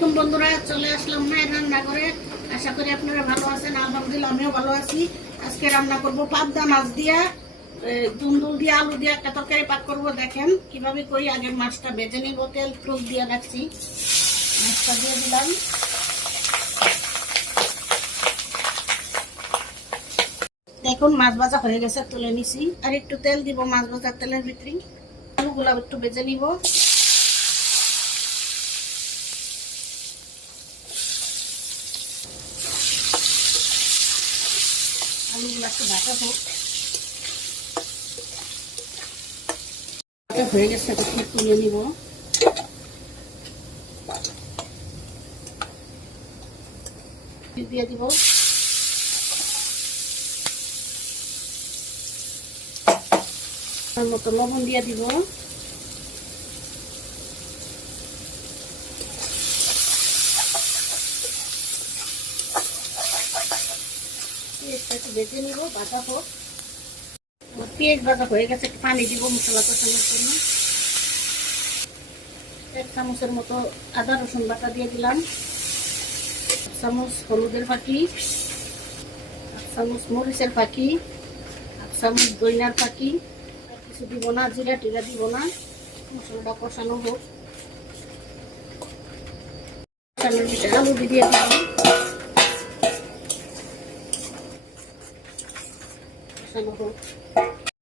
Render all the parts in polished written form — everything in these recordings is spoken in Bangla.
আলাইকুম বন্ধুরা, চলে আসলাম মায়ের রান্না করে। আশা করি আপনারা ভালো আছেন। আলহামদুলিল্লাহ আমিও ভালো আছি। আজকে রান্না করব পাবদা মাছ দিয়া দুন্দুল দিয়ে আলু দিয়ে একটা তরকারি পাক করব। দেখেন কিভাবে করি। আগে মাছটা ভেজে নিব, তেল টুক দিয়ে রাখছি। মাছটা দিয়ে দিলাম। দেখুন মাছ ভাজা হয়ে গেছে, তুলে নিছি। আর একটু তেল দিব মাছ ভাজার তেলের ভিতরে। আলুগুলা একটু ভেজে নিব। আলুগুলো একটু ভাজা হোক। হয়ে গেছে, একটু তুলে নিব। দিয়ে দিব মতো লবণ দিয়ে দিব। পেঁয়াজটা ভেজে নিব, ভাজা হোক। পেঁয়াজ ভাজা হয়ে গেছে, একটু পানি দিব মশলা কষানোর জন্য। 1 চামচের মতো আদা রসুন বাটা দিয়ে দিলাম। 1 চামচ হলুদের ফাঁকি, 1 চামচ মরিচের ফাঁকি, 1 চামচ দইনার ফাঁকি। আর কিছু দিব না, জিরা টিরা দিব না। মশলাটা কষানো হোক। আলু দিয়ে দিলাম। কষানো হোক।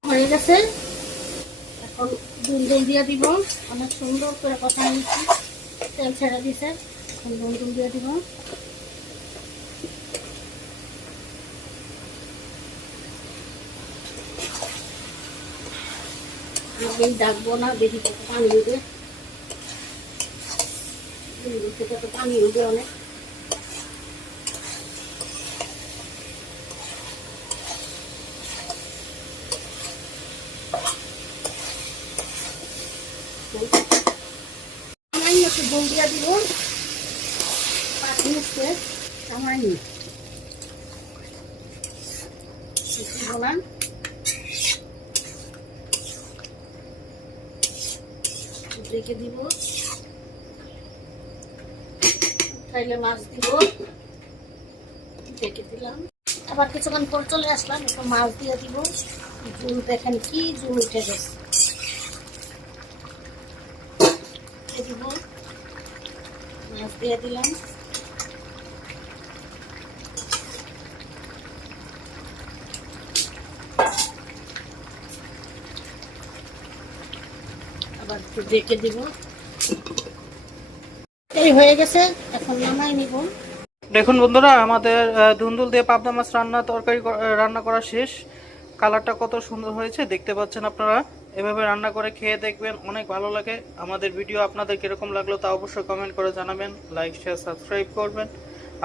হয়ে গেছে, এখন দুন্দুল দিয়ে দিব। অনেক সুন্দর করে কষা নিচ্ছি, তেল ছেড়ে দিছে। এখন দুন্দুল দিয়ে দিব। আগেই ডাকবো না, বেশি থেকে পানি উঠবে। দুন্দুল থেকে তো পানি উঠবে অনেক। একটু জল দিয়ে দিব। 5 মিনিট সামান্য বলান রেখে দিব। তাইলে মাছ দিব, রেখে দিলাম। আবার কিছুক্ষণ পর চলে আসলাম, একটু মাছ দিয়ে দিব। ঝুল দেখেন কি ঝুল উঠে গেছে। দিব মাছ দিয়ে দিলাম। আবার একটু ঢেকে দিব। এই হয়ে গেছে, এখন নামাই নিব। দেখুন বন্ধুরা, আমাদের দুন্দুল দিয়ে পাবদা মাছ তরকারি রান্না করা শেষ। কালারটা কত সুন্দর হয়েছে দেখতে পাচ্ছেন আপনারা। এভাবে রান্না করে খেয়ে দেখবেন, অনেক ভালো লাগে। আমাদের ভিডিও আপনাদের কিরকম লাগলো তা অবশ্যই কমেন্ট করে জানাবেন। লাইক শেয়ার সাবস্ক্রাইব করবেন।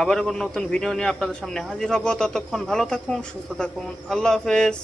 আবার কোনো নতুন ভিডিও নিয়ে আপনাদের সামনে হাজির হব। ততক্ষণ ভালো থাকুন, সুস্থ থাকুন। আল্লাহ হাফেজ।